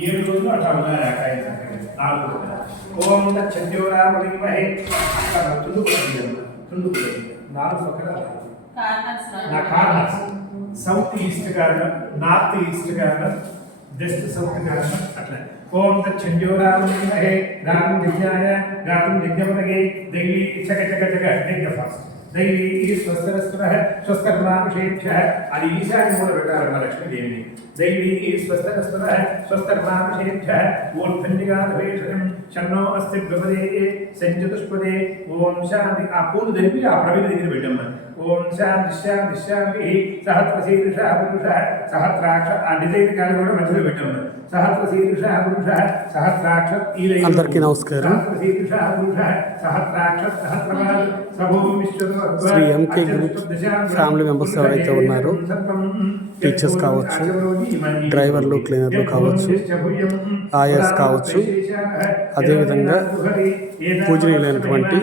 7 రోజులు అట్లా ఉన్నారు ఆకాయ నాలుగు రోజులు. ఓం తచ్చద్యోరామలిమహే తుండు నాలుగు పక్కన నా corners south east corner, north east corner, west south corner అట్లా. ఓం తచ్చద్యోరామలిమహే గాతం యజ్ఞాయ గాతం యజ్ఞపతగే దైవీ చక చక చక యజ్ఞ ఫాస్ట్ दैवी स्वस्थरस्वरः स्वस्थकर्माभिषेभ्यः అది ఈశాన్య మూల పెట్టారన్న లక్ష్మీదేవిని. दैवी स्वस्थरस्वरः स्वस्थकर्माभिषेभ्यः ఓర్ధన్యగాధవేషం షన్నో అస్తి ద్విపదే సంచతుష్పదే ఓం శాంతి. ఆ పూలు జరిపి ఆ ప్రమిద దగ్గర పెట్టమ్మా. ఓం శాంతి శాంతి శాంతి సహస్రశీర్ష పురుష సహస్రాక్ష. ఆ డిజైన్ కాలు కూడా మధ్యలో పెట్టమ్మా. సహస్రశీర్ష పురుష సహస్రాక్ష. అందరికీ నమస్కారం. సహస్రశీర్ష పురుష సహస్రాక్ష సహస్రపాద సభూమి విశ్వ Shri MK group family members ఎవరైతే ఉన్నారో, టీచర్స్ కావచ్చు, డ్రైవర్లు, క్లీనర్లు కావచ్చు, ఆయర్స్ కావచ్చు, అదేవిధంగా పూజనీయులైనటువంటి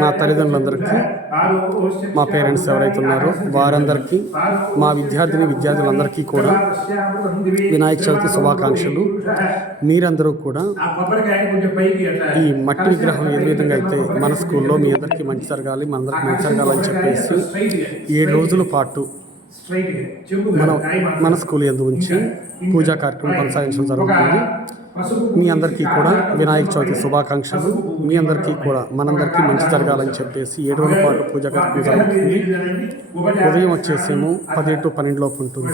మా తల్లిదండ్రులందరికీ, మా పేరెంట్స్ ఎవరైతే ఉన్నారో వారందరికీ, మా విద్యార్థులందరికీ కూడా వినాయక చవితి శుభాకాంక్షలు. మీరందరూ కూడా ఈ మట్టి విగ్రహం ఏ విధంగా అయితే మన స్కూల్లో మీ అందరికీ మంచి జరగాలి, మనందరికీ మంచి జరగాలని చెప్పేసి 7 రోజుల పాటు మన స్కూల్ యందు ఉంచి పూజా కార్యక్రమం కొనసాగించడం జరుగుతుంది. మీ అందరికీ కూడా వినాయక చవితి శుభాకాంక్షలు. మీ అందరికీ కూడా మనందరికీ మంచి జరగాలని చెప్పేసి 7 రోజుల పాటు పూజా కార్యక్రమం జరుగుతుంది. ఉదయం వచ్చేసేమో 10 to 12 లోపు ఉంటుంది,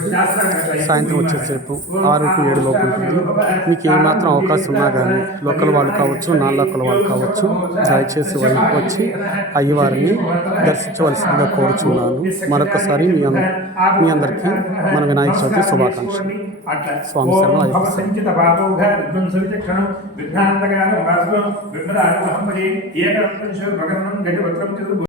సాయంత్రం వచ్చేసేపు 6 to 7 లోపు ఉంటుంది. మీకు ఏమాత్రం అవకాశం ఉన్నా కానీ లోకల్ వాళ్ళు కావచ్చు, నాన్ లోకల్ వాళ్ళు కావచ్చు, దయచేసి వచ్చి అయ్యవారిని దర్శించవలసిందిగా కోరుచున్నాను. మరొకసారి మీ అందరికీ మన వినాయక చవితి శుభాకాంక్షలు. స్వామి శరణం అయ్యప్ప. విధ్వంసవిచక్షణం విఘ్నాంతకాలం వాసులో విఘ్నరాజమహంపదే ఏకరంశ భగవనం గజవక్రం చతుర్భుజం